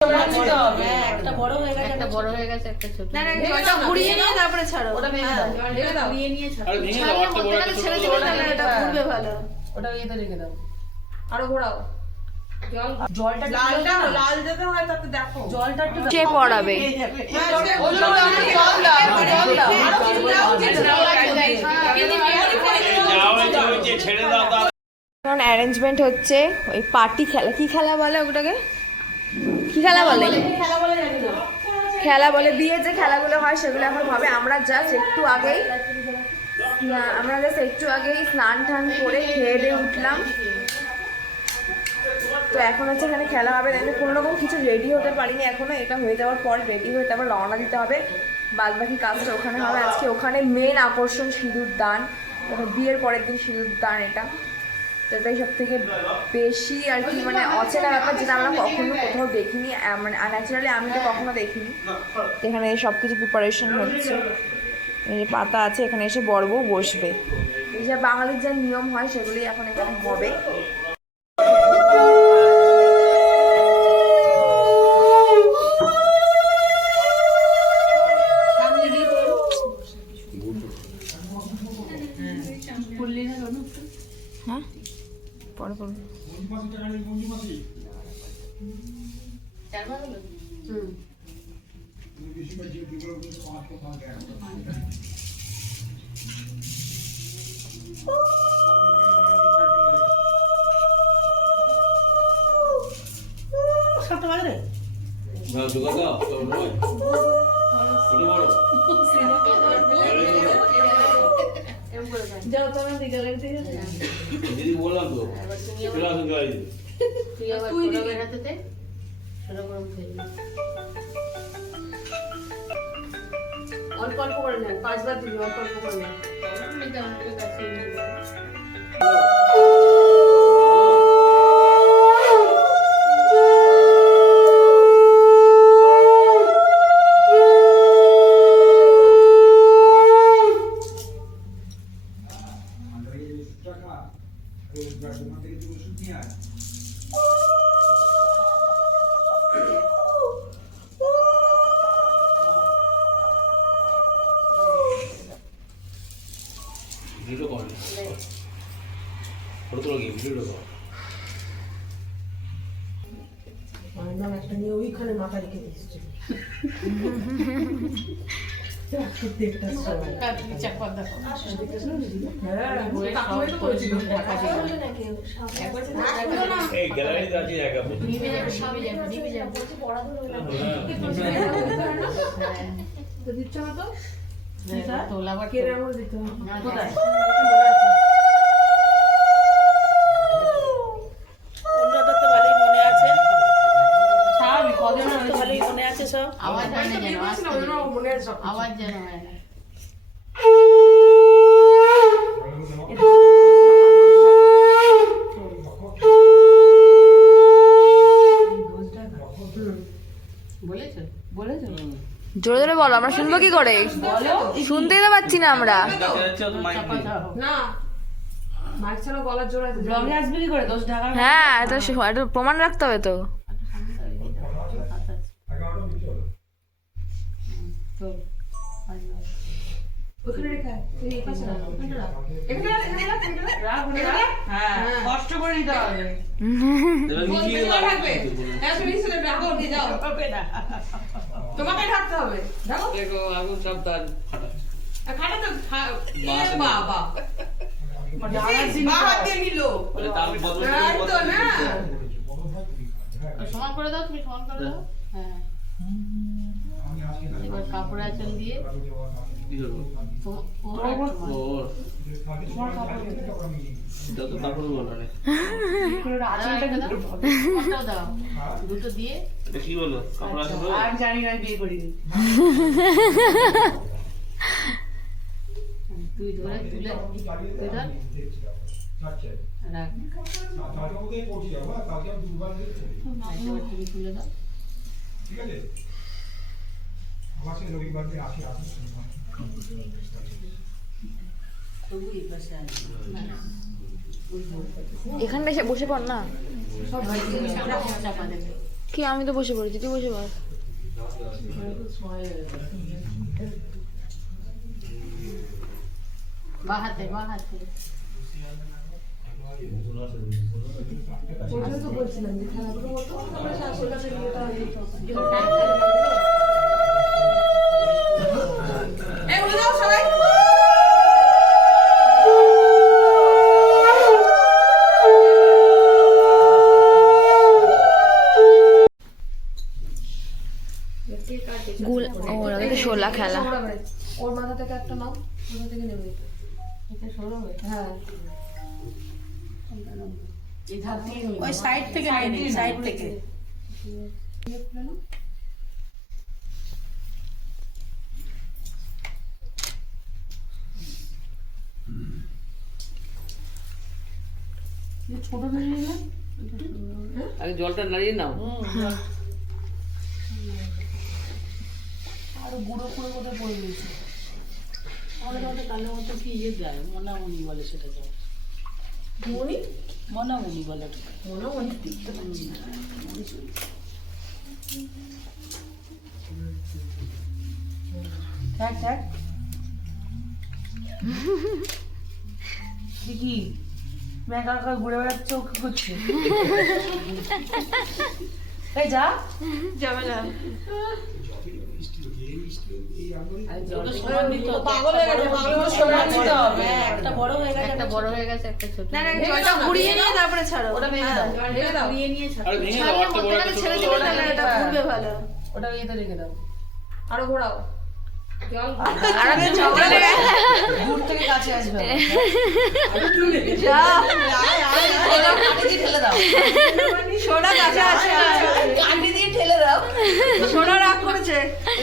একটা বড় হয়ে গেছে, একটা বড় হয়ে গেছে, একটা ছোট। না না, জলটা ঘুরিয়ে নিয়ে তারপরে ছাড়ো। ওটা ভেঙে দাও, ঘুরিয়ে নিয়ে ছাড়ো। আরে ভেঙে দাও, একটা বড় একটা ছেড়ে ছোট দিলে বড়। তাহলে এটা ঘুরবে ভালো। ওটা ইয়েতে রেখে দাও। আরো ঘোরাও। জলটা লালটা লাল যেতে হয় তাতে দেখো। জলটা একটু কে পড়াবে? ছেড়ে দাও দাও। এখন অ্যারেঞ্জমেন্ট হচ্ছে ওই পার্টি খেলা, কি খেলা বলে ওটাকে, কি খেলা বলে? খেলা বলে। বিয়ে যে খেলাগুলো হয় সেগুলো এখন হবে। আমরা জাস্ট একটু আগেই স্নান টান করে খেয়ে দিয়ে উঠলাম। তো এখন হচ্ছে এখানে খেলা হবে। তাই কোনো রকম কিছু রেডি হতে পারিনি এখনো। এটা হয়ে যাওয়ার পর রেডি হয়ে তারপর রওনা দিতে হবে। বাদ বাকি কাজটা ওখানে হবে। আজকে ওখানে মেন আকর্ষণ সিঁদুর দান। বিয়ের পরের দিন সিঁদুর দান, এটা তো এটাই সব থেকে বেশি আর কি মানে অচেনা ব্যাপার, যেটা আমরা কখনো কোথাও দেখিনি। মানে ন্যাচারালি আমি তো কখনো দেখিনি। এখানে সব কিছু প্রিপারেশন হচ্ছে। এই যে পাতা আছে, এখানে এসে বর বউ বসবে। এই যে বাঙালির যা নিয়ম হয় সেগুলি এখন এখানে হবে। হ্যাঁ পরে করবো। দাও দুগা দাও তো নয় বড় যাও তো আমি দিকে রেখে দিই। দিদি বললাম তো চলে আসুন গাড়ি তুই আবার ছোটবেলার হাতেতে ছোট গরম খেয়ে নে। অল্প অল্প করে নেন, 5 বার দিবি, অল্প অল্প করে নেন। এটা আমাকে কাছে নিয়ে যাও। ভিডিও কর ফটো তোলা কি ভিডিও কর না একটা নিয়ে ওইখানে মাথা রেখে দিয়েছে। এই গ্যালারিতে আছে জায়গা নিভে যাবে, নিভে যাবে। তো দিচ্ছ না তো? তোলা আবার কেড়ে আমার দিতে হবে। কোথায়? আওয়াজ হয় না যেন, মনে আছে সব। আওয়াজ যেন হয় না। বলেছো? বলেছো? জোরে জোরে বলো, আমরা শুনবো কি করে? শুনতেই তো পাচ্ছি না আমরা। না মাইক ছাড়া গলার জোর আছে। ব্লগে আসবে কি করে? 10 টাকা। হ্যাঁ এটা এটা প্রমাণ রাখতে হবে তো। ওখানে রেখে আয়। তুই এই পাশে রাখ। এখানে রাখ। এখানে রাখ, এখানে রাখ, এখানে রাখ। হ্যাঁ, কষ্ট করে নিতে হবে। বলতে না থাকবে। হ্যাঁ তুমি শুনে রাখো, দিয়ে যাও। তোমাকে ঢাকতে হবে। দেখো। দেখো আগুন সাবধান খাটা তো বাবা। ডালা বাবা হাত দিয়ে নিল। বলে তার বদলে তাই তো না। সমান করে দাও, তুমি সমান করে দাও। হ্যাঁ, এবার কাপড় আঁচল দিয়ে কি করব ওর যত কাপড় বলো না আঁচলটা দাও, দুটো দিয়ে। এটা কি বলো কাপড় আছে তো আর জানি না, বিয়ে করিনি। তুই ধরে তুলে তুই ধর রাখ। তুমি তুলে দাও। ঠিক আছে আমার সে রবিবার দিন আসি এখানটা এসে বসে পড় না। সব চাপা দেবে। কি আমি তো বসে পড়েছি, তুই বসে পড়। বাহাতে বাহাতে এই উঠে যাও সবাই। গুল ওরা তো শোলা খেলা। ওর মাথা থেকে একটা নাও, মাথা থেকে নেবে এটা সরো হ্যাঁ ওই সাইড থেকে নিয়ে নে, সাইড থেকে। ছোট নিয়ে না, আগে জলটা নাড়িয়ে নাও। আরো গুঁড়ো করে কোথায় পড়ে গেছে। আমাদের মধ্যে কালের মতো কি ইয়ে দেয়, মনামনি বলে সেটা দেয়, মনি মনামনি বলে ওটাকে। মনে দেখতে পাচ্ছি না। থাক থাক দেখি মেঘা কাকা ঘুরে বেড়াচ্ছে, ও কি করছে? এই যা যাবে না। পাগল হয়ে গেছে, পাগল হয়ে সোনা দিতে হবে। একটা বড় হয়ে গেছে, একটা বড় হয়ে গেছে, একটা ছোট। না না, জলটা ঘুরিয়ে নিয়ে তারপরে ছাড়ো। ওটা ভেঙে দাও, ভেঙে দাও। ঘুরিয়ে নিয়ে ছাড়ো। আরে ভেঙে দাও, একটা বড় একটা ছোট ছেড়ে ছোট। দিলে তাহলে এটা ঘুরবে ভালো। ওটা ইয়েতে রেখে দাও। আরো ঘোরাও, জল আর আমি ঝগড়া লেগে দূর থেকে কাছে আসবে। যা এটা কাটি দিয়ে ঠেলে দাও, সোনা কাছে আসে। কাটি দিয়ে ঠেলে দাও। সোনা রাগ করেছে।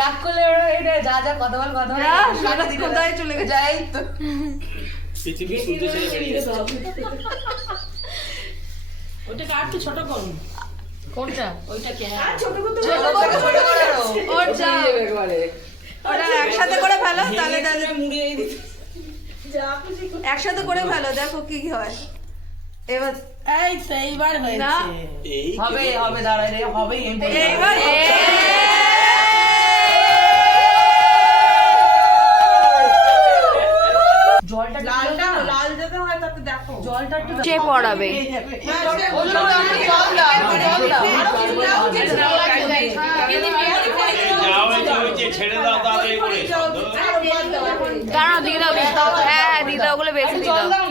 রাগ করলে ওরা এটা যা যা কথা বল কথা বল, যা, কাটি দিয়ে কোথায় চলে গেছে? যাই তো। পৃথিবী শুনতে ছেড়ে বেরিয়ে গেছে। ওটাকে আর একটু ছোট করুন। কোনটা? ওইটাকে ছোট করো। ওর যা ওটা একসাথে করে ফেলো, তাহলে তাহলে মুড়িয়ে দিতে। একসাথে করে ফেলো, দেখো কি কি হয়। এবার এই তো এইবার না হয়েছে। এই হবে হবে, দাঁড়াই রে, হবে। এইবার জলটা লালটা লাল যেতে হয়, তাতে দেখো জলটা একটু চে পড়াবে। যাও, এই যে ছেড়ে দাও তাড়াতাড়ি করে। দাঁড়াও, দিয়ে দাও, দিয়ে দাও। হ্যাঁ হ্যাঁ, দিয়ে দাও, ওগুলো বেশি দিয়ে দাও।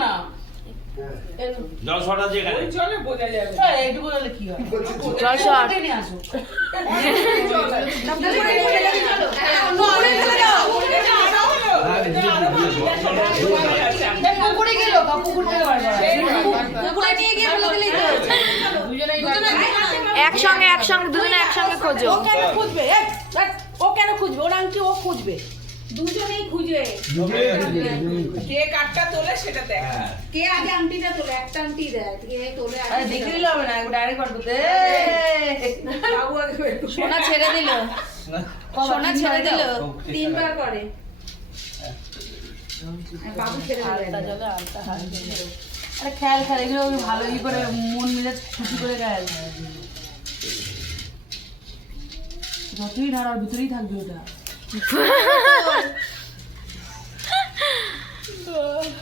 জল ছটা যেখানে এইটুকু জলে কি হয়? জল শট। নিয়ে আসো। পুকুরে গেল, পুকুর থেকে বার করা। পুকুরে নিয়ে গিয়ে ফেলে দিলেই তো হয়েছে। একসঙ্গে দুজনে একসঙ্গে খোঁজো। ও কেন খুঁজবে? ও কেন খুঁজবে? ওর আংটি ও খুঁজবে, দুজনেই খুঁজবে। কে কাটটা তোলে সেটা দেখ। কে আগে আংটিটা তোলে, একটা আংটি দেয়, কে তোলে আরে আগে দেখে দিলে হবে না, ডাইরেক্ট বার করতে। বাবু আগে বের করো। সোনা ছেড়ে দিল, সোনা ছেড়ে দিল। তিনবার করে। বাবু ছেড়ে দিল। আরে খেয়াল খেয়াল, এগুলো ওই ভালো ই করে মন মিলে খুশি করে খেয়াল। যতই ধারার ভিতরেই থাকবে ওটা।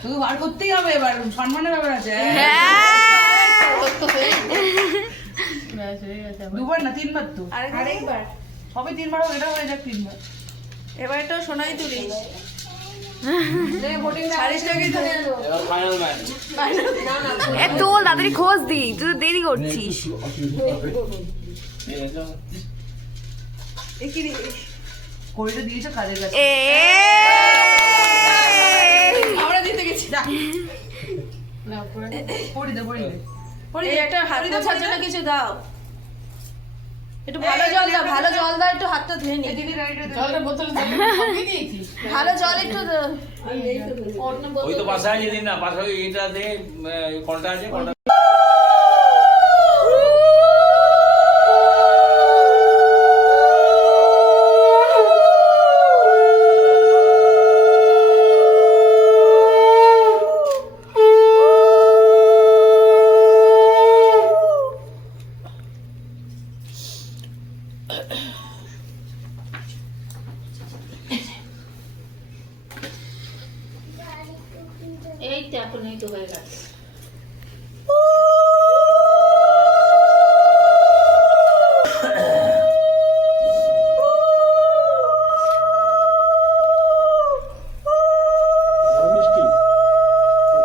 তুই বার করতেই হবে, এবার সম্মানের ব্যাপার আছে। দুবার না, তিনবার তো। আরেকবার হবে তিনবার, হোক, এটা হয়ে যাক তিনবার। এবার একটু সোনাই তুলিস। ছাড়িস নাকি তো? এবার ফাইনাল ম্যাচ। এ তোল, তাড়াতাড়ি খোঁজ দি, তুই তো দেরি করছিস। কড়িটা দিয়েছো কাজের কাছে। এ আমরা দিতে গেছি। পড়ি দে, পড়ি দে। এই একটা হাত মোছার জন্য কিছু দাও। একটু ভালো জল দাও, ভালো জল দাও, একটু হাতটা ধুয়ে নি। জলটা বোতলে ঢুকিয়ে দিয়েছি। ভালো জল একটু দাও। ওই তো বাসায় যেদিন না, বাসায় এটা দিয়ে কলটা আছে, কলটা এই তো এখন এই তো হয়ে গেছে। মিষ্টি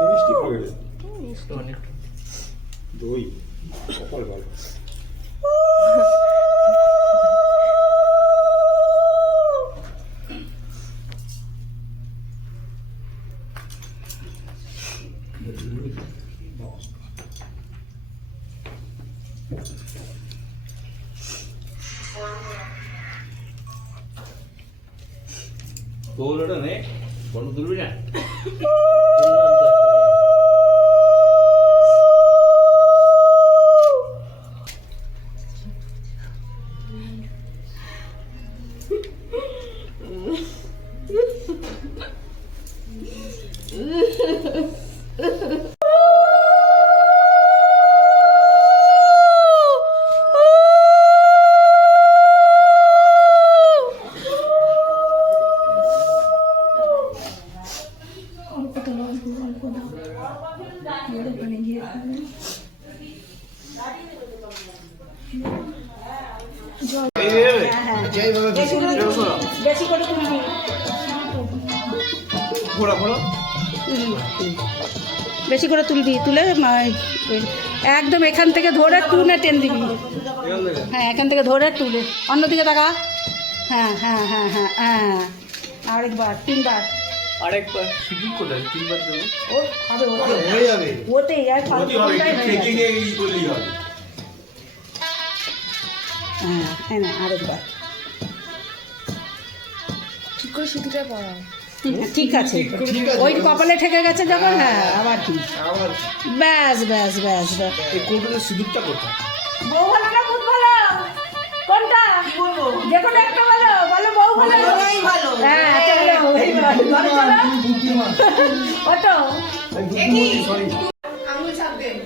মিষ্টি খাবে দই কপাল ভালো তোর ওটা নে ফটো তুলবি না বেশি করে তুলবি। বেশি করে তুলবি, তুলে একদম এখান থেকে ধরে টুনে টেন দিবি। হ্যাঁ, এখান থেকে ধরে তুলে অন্যদিকে তাকা। হ্যাঁ হ্যাঁ হ্যাঁ হ্যাঁ হ্যাঁ, আরেকবার, তিনবার। আরেকবার সিঁদুর কোথায় তিনবার দেবো ও হবে, হয়ে যাবে ওতেই আর ফালতু কোনটাই হয়ে যাবে। এই করলেই হবে হ্যাঁ হ্যাঁ না, আরেকবার। ঠিক করে সিঁথিটা পরাও। ঠিক আছে, ওই কপালে ঠেকে গেছে যখন। হ্যাঁ, আবার কি, আবার ব্যাস ব্যাস ব্যাস ব্যাস। এই কোটোতে সিঁদুরটা কোথায় বউ ভালো না ভূত ভালো? কোনটা বলবো? যে কোনো একটা ভালো, বলো বউ ভালো। ভালো। হ্যাঁ চলো, এই ভালো, ঘরে চলো। ওটো সরি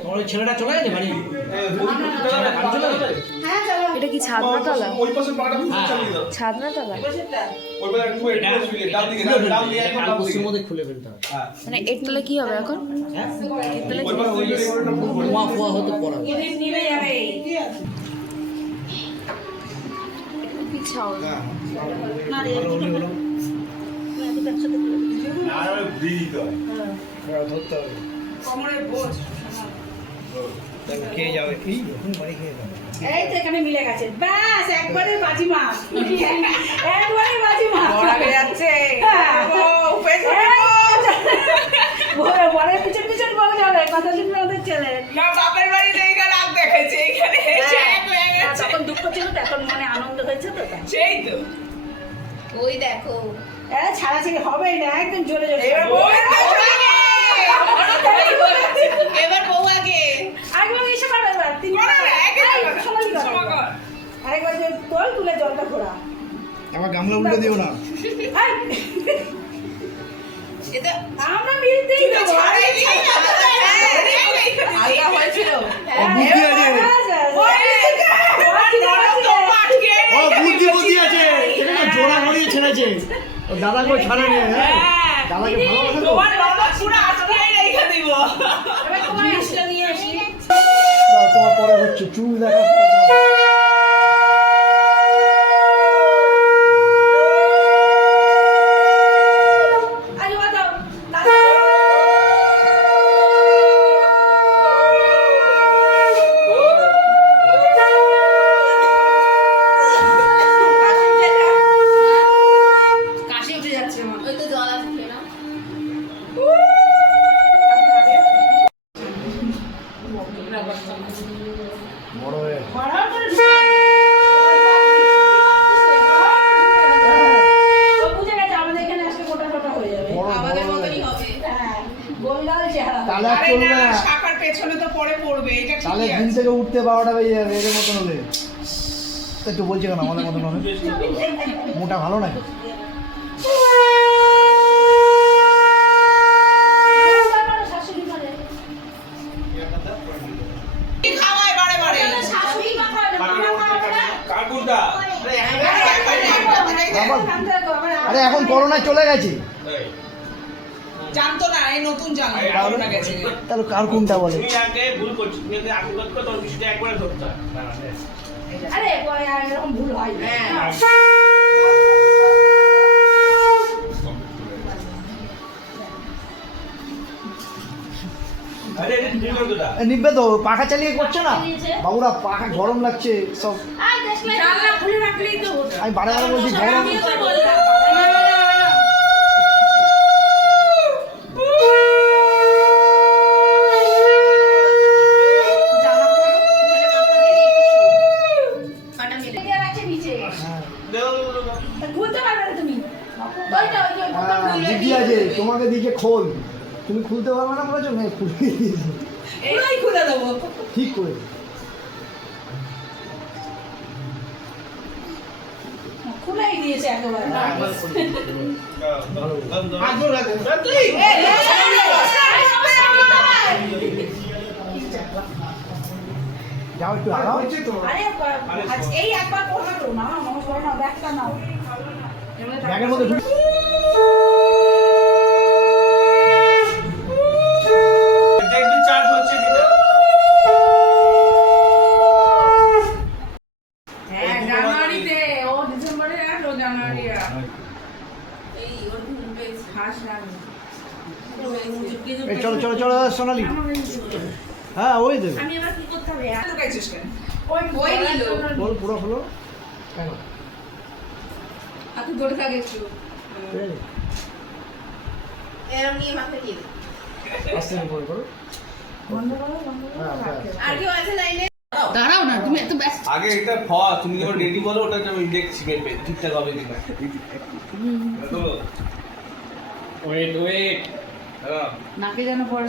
তোমার ছেলেটা চলে গেছে বাড়ি হ্যাঁ চলো। এটা কি ছাদনাতলা? ওই পাশে পাটা চালিয়ে দাও ছাদনাতলা ওই পাশে একটু ডান দিকে ডান দিকে একদম ডান দিকে মধ্যে খুলে ফেলতে হবে হ্যাঁ মানে এর তলে কি হবে এখন? এর তলে ওই কি পাশে ওই ফোয়া ফোয়া হতে পড়া নিবে যাবে। পিছাও? না রে, দুটো হলো। দুটো একসাথে করে দিই। আর ভিড় দিতে হয় ধরতে হবে কোমরে বোঝ। কে যাবে কি এখন বাড়ি খেয়ে যাবে এই তো এখানে মিলে গেছে, ব্যাস একবারে বাজি মাছ। একবারে বাজি মাছ। পড়াবে যাচ্ছে। হ্যাঁ। বউ, পেছনে বউ। বরের পিছন পিছন বউ যাবে, কথা শুনবে ওদের ছেলে। না, বাপের বাড়িতে এইখানে রাগ দেখেছে, এইখানে এসে এক হয়ে গেছে। তখন দুঃখ ছিল তো, এখন মনে আনন্দ হয়েছে তো তাই। সেই তো। ওই দেখো ছাড়াছাড়ি হবেই না, একদম জোরে জোরে। এবার বউ এবার বউ আগে একবার এসে পারো, এবার তিনবার। সমাধি করো। আরেকবার যে তোল, তুলে জলটা ঘোরা। আমার গামলা উল্টে দিও না এই, এটা আমরা মিলতেই দেবো। ছাড়াইনি। আলগা হয়েছিল। বুদ্ধি আছে ও বুদ্ধি আছে এটা জোড়া করিয়ে ছেড়েছে ও দাদা কই ছাড়ে নি হ্যাঁ দাদাকে ভালোবাসে তো তোমার ননদ পুরো আটকিয়ে রেখে দিব। এবার তোমার আসলে নিয়ে আসি। দাও, তোমার পরে হচ্ছে চুল দেখা আরে বাবা, কাশি উঠে যাচ্ছে আমার। ওই তো জল আসছে না বড় হয়ে ও বুঝে গেছে আমাদের এখানে আসলে গোটা গোটা হয়ে যাবে। বড় আমাদের বড় মতনই হবে হ্যাঁ, গোলগাল চেহারা। তাহলে আর আরে চলবে না, না শাখার পেছনে তো পরে পড়বে, এটা তাহলে ঠিকই ঘুম আছে। থেকে উঠতে 12টা বেজে যাবে এর মতন হলে তা একটু বলছে কেন আমাদের মতন হবে মোটা ভালো নাকি শাশুড়ি মানে কি খাওয়ায় বারে বারে? শাশুড়ি মা খাওয়াবে, মা খাওয়াবে না। কাকুরটা আরে এখন করোনা চলে গেছে, জানতো না, এই নতুন জানো করোনা গেছে। তাহলে কার কোনটা বলে? তুমি আগে ভুল করছো, তুমি আগে আশীর্বাদ করো, তোমার বিষয়টা একবারে ধরতে হয়। আরে এরকম ভুল হয় না। আরে এটা ঠিক করে দুটা। নিবে তো, পাখা চালিয়ে করছে না বাবুরা, পাখা গরম লাগছে সব। জানলা খুলে রাখলেই তো হতো। আমি বারে বারে বলছি গরম। আমিও তো বললাম। খুলতে পারবে না তুমি। দিদি আছে, তোমাকে দিকে খোল, তুমি খুলতে পারবে না বলেছো, মেয়ে খুলে দিয়েছে। পুরোই খুলে দেবো। ঠিক করে খুলেই দিয়েছে একেবারে। যাও একটু হারাও। আরে এই একবার করবে তো না, নমস্কার না, ব্যাগটা নাও। ব্যাগের মধ্যে ঢুকে এটা একটু চার্জ হচ্ছে কিনা? হ্যাঁ, জানুয়ারিতে, ও ডিসেম্বরে আর ও জানুয়ারি আর। এই ওর ঘুম পেয়েছে, হাঁস রান্না। এই চলো চলো চলো সোনালি, হ্যাঁ ওই দেবে। আমি এবার কি করতে হবে? লুকাইছিস কেন? ওই নিল। বল পুরো হলো কেন? আর তুই ধরে থাক একটু। ঠিক আছে? এরম নিয়ে মাথায় দিয়ে দে। আস্তে করে করো। হ্যাঁ, হ্যাঁ। আর কেউ আছে লাইনে? দাঁড়াও না, তুমি এত ব্যস্ত। আগে এটা তুমি যখন রেডি বলো, ওটা আমি দেখছি ঠিকঠাক হবে কিনা। ওয়েট ওয়েট, হ্যাঁ নাকে যেন পড়ে।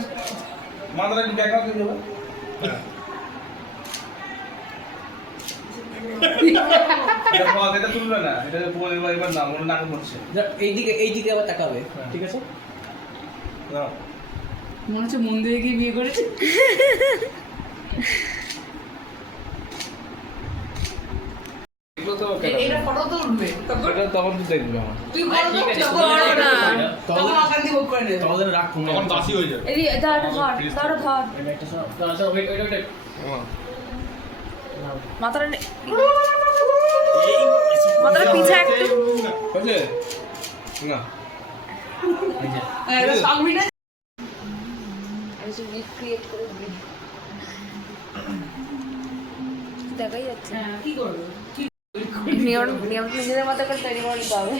মাথাটা কি ব্যাক আপ দিয়ে দেবো? এটা তুলবে না, এটা এবার না, মনে নাকে পড়ছে। এইদিকে আবার তাকাবে, ঠিক আছে? না মনে হচ্ছে মন্দিরে গিয়ে বিয়ে করেছে। এগুলো তো এটা ফটো তো উঠবে। এটা তখন তো দেখবে আমার। তুই বড় তো বড় না। তখন অশান্তি ভোগ করে নেবে। তোমাদের রাখ, তখন বাসি হয়ে যাবে। এই দাঁড়া ধর ধর ধর মাথাটা মাথাটা পিছা একটু বুঝলে? না এটা সামনে না। ক্রিয়েট করে দেখাই যাচ্ছে হ্যাঁ, কি করবে? নিয়ম নিজেদের মতো করে তৈরি করে নিতে হবে।